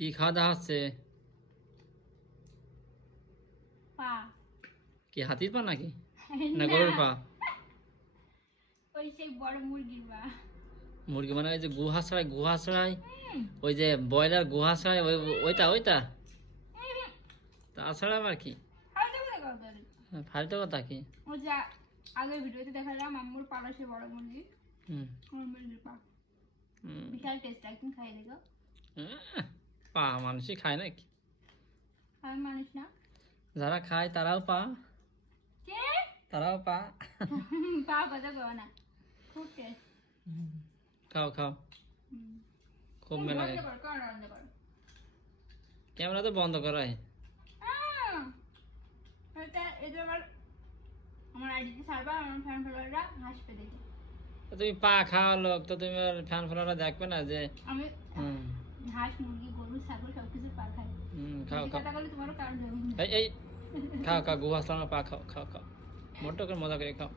কি খাওয়া দাওয়া হচ্ছে? পা। কি হাতির পা নাকি না না, গরুর পা? ওই সেই বড় মুরগির পা। মুরগি মানে ওই যে গুহা ছাড়াই হুম, ওই যে ব্রয়লার গুহা ছাড়াই ওইটা ওইটা হুম, তাছাড়া আবার কি? ফালতু কথা কও তাহলে। ফালতু কথা কি? ওই যা আগের ভিডিওতে দেখালাম আম্মুর পাড়া সে বড় মুরগি, হুম ওর মুরগির পা হুম। বিশাল টেস্ট, একদিন খাইয়ে দেখো। আহ, পা মানুষই খায় নাকি? আমি মানুষ না। যারা খায় তারাও পা, কে? তারাও পা। পা কথা কও না, খুব টেস্ট। খাও খাও, খুব মেলা বন্ধ কর, কর বন্ধ কর। ক্যামেরা তো বন্ধ করাই। এটা এটা আমার আইডিতে সার্ভার, আমার ফ্যান ফলোয়াররা হাসবে দেখে। তুমি পা খাওয়া লোক তো তুমি আর ফ্যান ফলোয়াররা দেখবে না যে? আমি হুম হাঁস, মুরগি, গরু, ছাগল সবকিছু পা খাই। খাও বেশি খাও। কথা বলে তোমারও কারণ জমবে না। এই খাও খাও, গুহা সালামা পা খাও খাও খাও, মোটো করে মজা করে খাও।